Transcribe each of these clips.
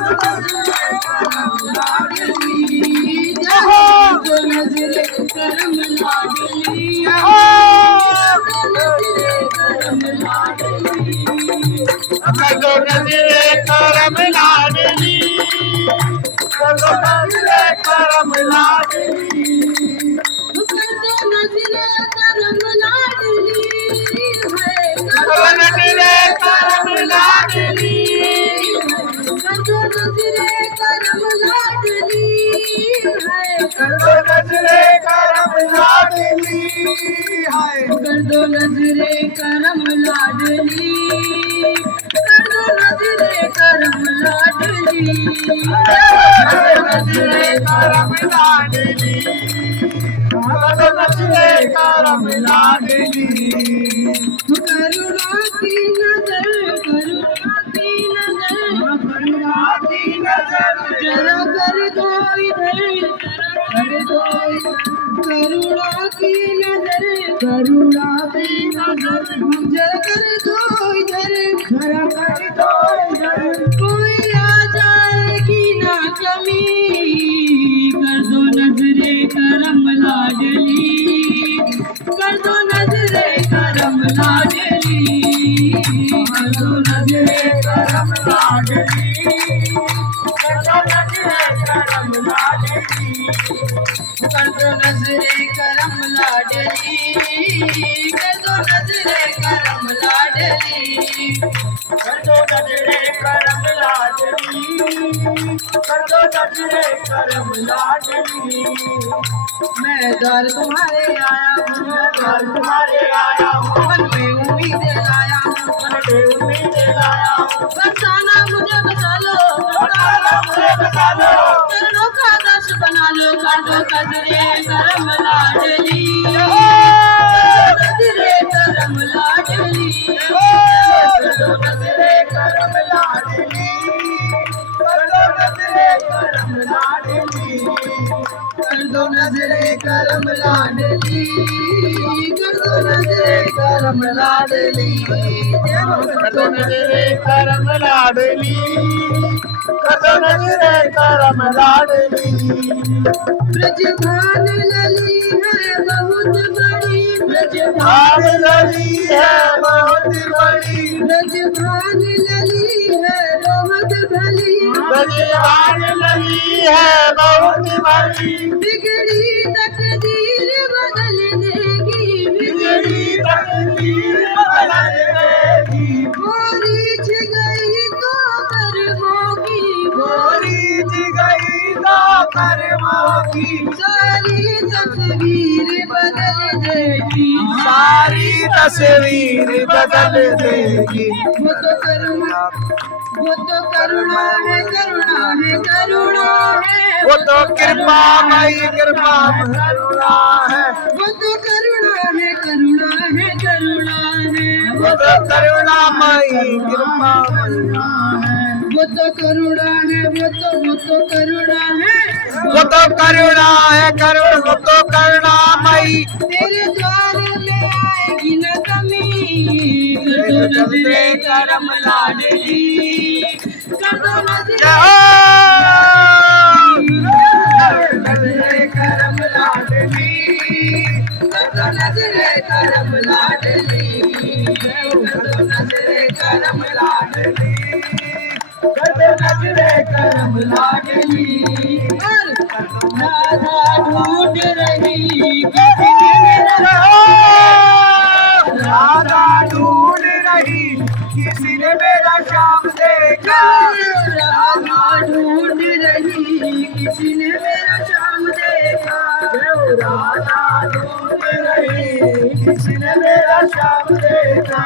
करम लाडली करम लाडली नजरे करम लाडली कर दो नजरे करम लाडली कर दो नजरे करम लाडली नजरे करम लाडली कर दो नजरे करम लाडली करुणा की नजर जरा कर दो इधर कर दो करुणा की नजर जरा कर दो इधर जरा कर दो इधर कोई आ जाएगी ना कमी कर दो नजरे करम लाडली कर दो नजरे करम लाडली कर दो नजरे करम लाडली कर दो नजरे करम लाडली कर दो नजरे करम लाडली कर दो नजरे करम लाडली कर दो नजरे करम लाडली मैं दर तुम्हारे आया हूँ मन में उम्मीद लाया हूँ बरसाना मुझे बचा लो चरणों का दर्श बना लो कर दो नजरे करम लाडली नजरे करम लाडली कर दो नजरे करम लाडली कर दो नजरे करम लाडली कर दो नजरे करम लाडली कर दो नजरे करम लाडली कर दो नजरे करम लाडली कर दो नजरे करम लाडली ब्रजभान लली है बहुत बड़ी ब्रजभान लली है बहुत बड़ी ब्रजभान लली है बहुत भली ब्रजभान लली है बहुत बड़ी बिगड़ी तकदीर बदल देगी बिगड़ी तकदीर बदल देगी गोरी गई तो करमोगी गोरी गई तो करमोगी सारी तस्वीर बदल देगी सारी तस्वीर बदल देगी वो तो करुणा है करुणा है करुणा है वो तो कृपा मई कृपा करुणा है वो तो करुणा है करुणा है करुणा है वो तो करुणा मई कृपा वो तो करुणा है वो तो करुणा है वो तो करुणा है करुण वो तो करुणा मई तेरे द्वार में आएगी न कमी कर दो नजरे करम लाडली कर दो नजरे करम लाडली कर दो नजरे करम लाडली कर दो नजरे करम लाडली कर दो नजरे करम लाडली राधा ढूंढ रही राधा ढूंढ रही किसी ने मेरा शाम देखा राधा ढूंढ रही किसी ने मेरा शाम देखा राधा ढूंढ रही किसी ने मेरा शाम देखा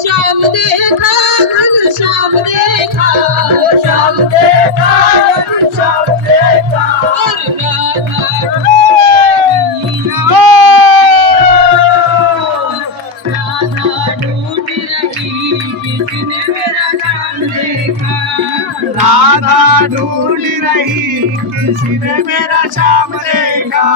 शाम देखा घन शाम देखा वो शाम देखा घन शाम देखा और राधा ढूंढ रही किसी ने मेरा नाम देखा राधा ढूंढ रही किसी ने मेरा शाम देखा।